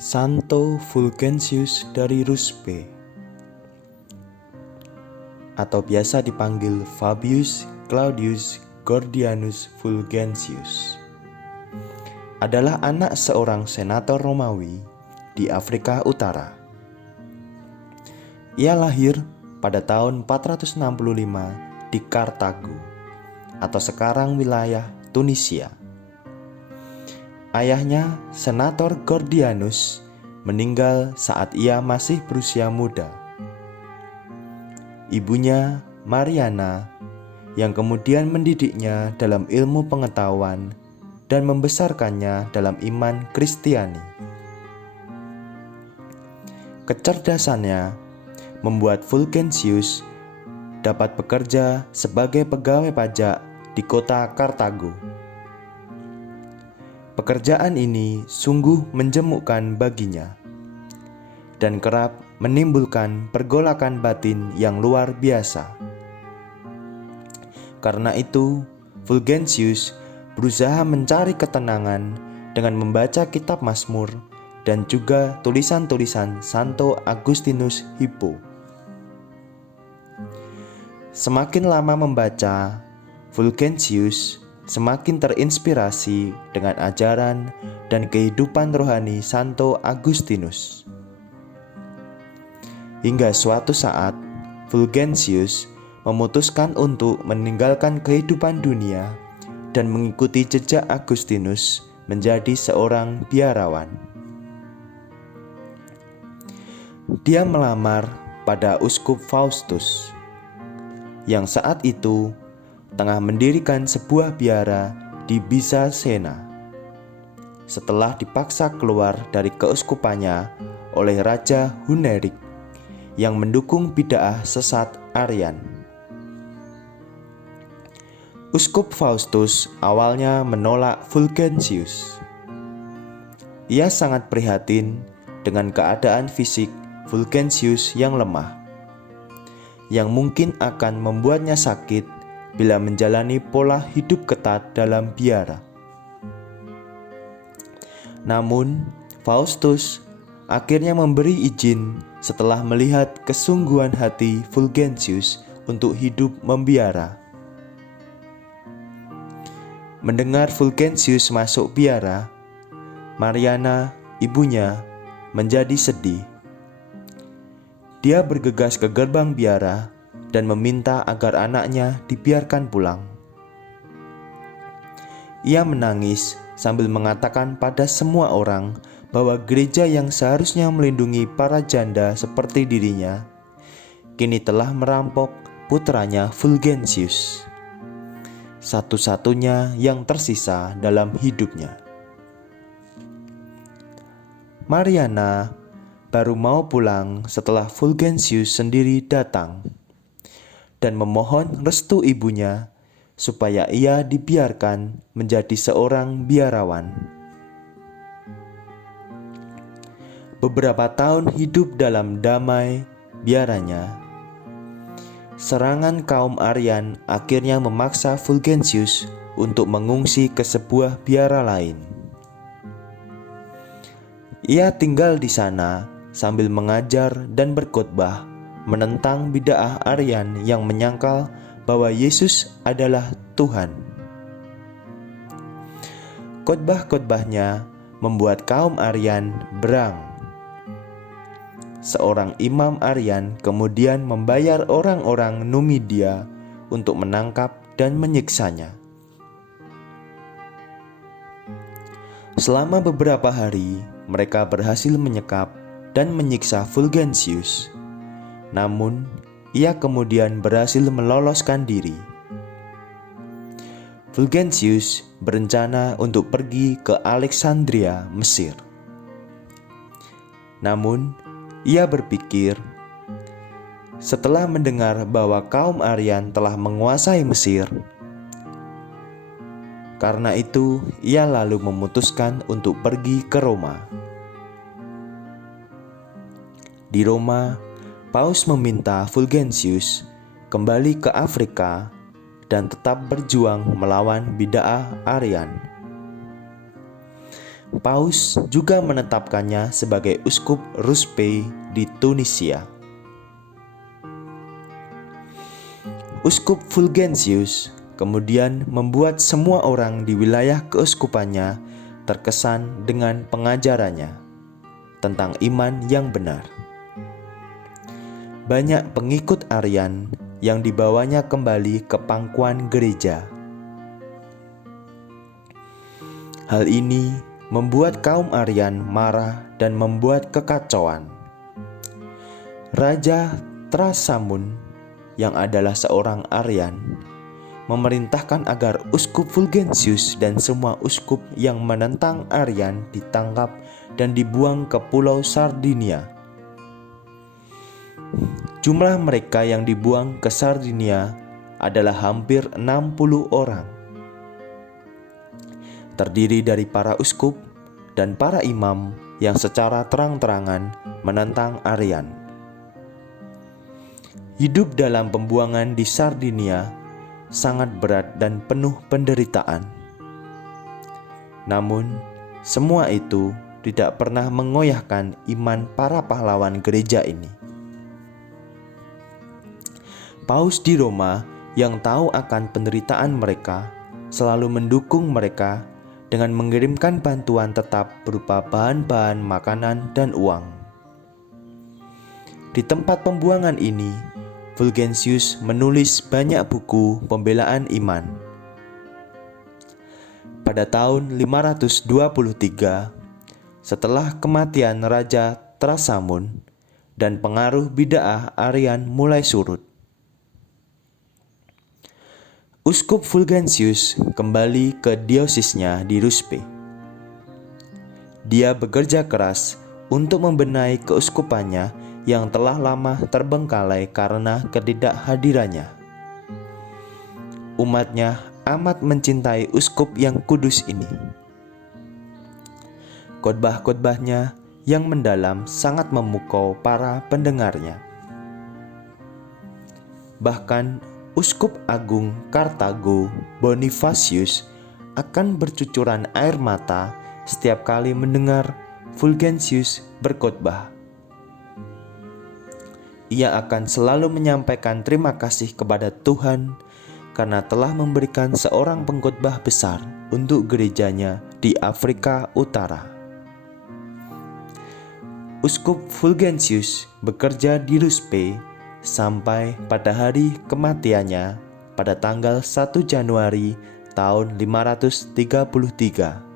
Santo Fulgentius dari Ruspe, atau biasa dipanggil Fabius Claudius Gordianus Fulgentius, adalah anak seorang senator Romawi di Afrika Utara. Ia lahir pada tahun 465 di Kartago, atau sekarang wilayah Tunisia. Ayahnya, Senator Gordianus, meninggal saat ia masih berusia muda. Ibunya, Mariana, yang kemudian mendidiknya dalam ilmu pengetahuan dan membesarkannya dalam iman Kristiani. Kecerdasannya membuat Fulgentius dapat bekerja sebagai pegawai pajak di kota Kartago. Pekerjaan ini sungguh menjemukkan baginya dan kerap menimbulkan pergolakan batin yang luar biasa. Karena itu, Fulgentius berusaha mencari ketenangan dengan membaca kitab Mazmur dan juga tulisan-tulisan Santo Agustinus Hippo. Semakin lama membaca, Fulgentius semakin terinspirasi dengan ajaran dan kehidupan rohani Santo Agustinus. Hingga suatu saat, Fulgentius memutuskan untuk meninggalkan kehidupan dunia dan mengikuti jejak Agustinus menjadi seorang biarawan. Dia melamar pada Uskup Faustus, yang saat itu tengah mendirikan sebuah biara di Bizacena setelah dipaksa keluar dari keuskupannya oleh Raja Hunerik yang mendukung bid'ah sesat Arian. Uskup Faustus awalnya menolak Fulgentius. Ia sangat prihatin dengan keadaan fisik Fulgentius yang lemah, yang mungkin akan membuatnya sakit bila menjalani pola hidup ketat dalam biara. Namun, Faustus akhirnya memberi izin setelah melihat kesungguhan hati Fulgentius untuk hidup membiara. Mendengar Fulgentius masuk biara, Mariana, ibunya, menjadi sedih. Dia bergegas ke gerbang biara dan meminta agar anaknya dibiarkan pulang. Ia menangis sambil mengatakan pada semua orang bahwa gereja yang seharusnya melindungi para janda seperti dirinya, kini telah merampok putranya Fulgentius, satu-satunya yang tersisa dalam hidupnya. Mariana baru mau pulang setelah Fulgentius sendiri datang dan memohon restu ibunya supaya ia dibiarkan menjadi seorang biarawan. Beberapa tahun hidup dalam damai biaranya, serangan kaum Arian akhirnya memaksa Fulgentius untuk mengungsi ke sebuah biara lain. Ia tinggal di sana sambil mengajar dan berkhotbah menentang bid'ah Arian yang menyangkal bahwa Yesus adalah Tuhan. Khotbah-khotbahnya membuat kaum Arian berang. Seorang imam Arian kemudian membayar orang-orang Numidia untuk menangkap dan menyiksanya. Selama beberapa hari, mereka berhasil menyekap dan menyiksa Fulgentius. Namun, ia kemudian berhasil meloloskan diri. Fulgentius berencana untuk pergi ke Alexandria, Mesir. Namun, ia berpikir, setelah mendengar bahwa kaum Arian telah menguasai Mesir, karena itu ia lalu memutuskan untuk pergi ke Roma. Di Roma, Paus meminta Fulgentius kembali ke Afrika dan tetap berjuang melawan bid'ah Arian. Paus juga menetapkannya sebagai uskup Ruspe di Tunisia. Uskup Fulgentius kemudian membuat semua orang di wilayah keuskupannya terkesan dengan pengajarannya tentang iman yang benar. Banyak pengikut Arian yang dibawanya kembali ke pangkuan gereja. Hal ini membuat kaum Arian marah dan membuat kekacauan. Raja Trasamun yang adalah seorang Arian memerintahkan agar uskup Fulgentius dan semua uskup yang menentang Arian ditangkap dan dibuang ke pulau Sardinia. Jumlah mereka yang dibuang ke Sardinia adalah hampir 60 orang. Terdiri dari para uskup dan para imam yang secara terang-terangan menentang Arian. Hidup dalam pembuangan di Sardinia sangat berat dan penuh penderitaan. Namun, semua itu tidak pernah mengoyahkan iman para pahlawan gereja ini. Paus di Roma yang tahu akan penderitaan mereka selalu mendukung mereka dengan mengirimkan bantuan tetap berupa bahan-bahan makanan dan uang. Di tempat pembuangan ini, Fulgentius menulis banyak buku pembelaan iman. Pada tahun 523, setelah kematian Raja Trasamun dan pengaruh bid'ah Arian mulai surut, Uskup Fulgentius kembali ke diosisnya di Ruspe. Dia bekerja keras untuk membenahi keuskupannya yang telah lama terbengkalai karena ketidakhadirannya. Umatnya amat mencintai uskup yang kudus ini. Khotbah-khotbahnya yang mendalam sangat memukau para pendengarnya. Bahkan Uskup Agung Kartago Bonifacius akan bercucuran air mata setiap kali mendengar Fulgentius berkhotbah. Ia akan selalu menyampaikan terima kasih kepada Tuhan karena telah memberikan seorang pengkhotbah besar untuk gerejanya di Afrika Utara. Uskup Fulgentius bekerja di Ruspe sampai pada hari kematiannya pada tanggal 1 Januari tahun 533.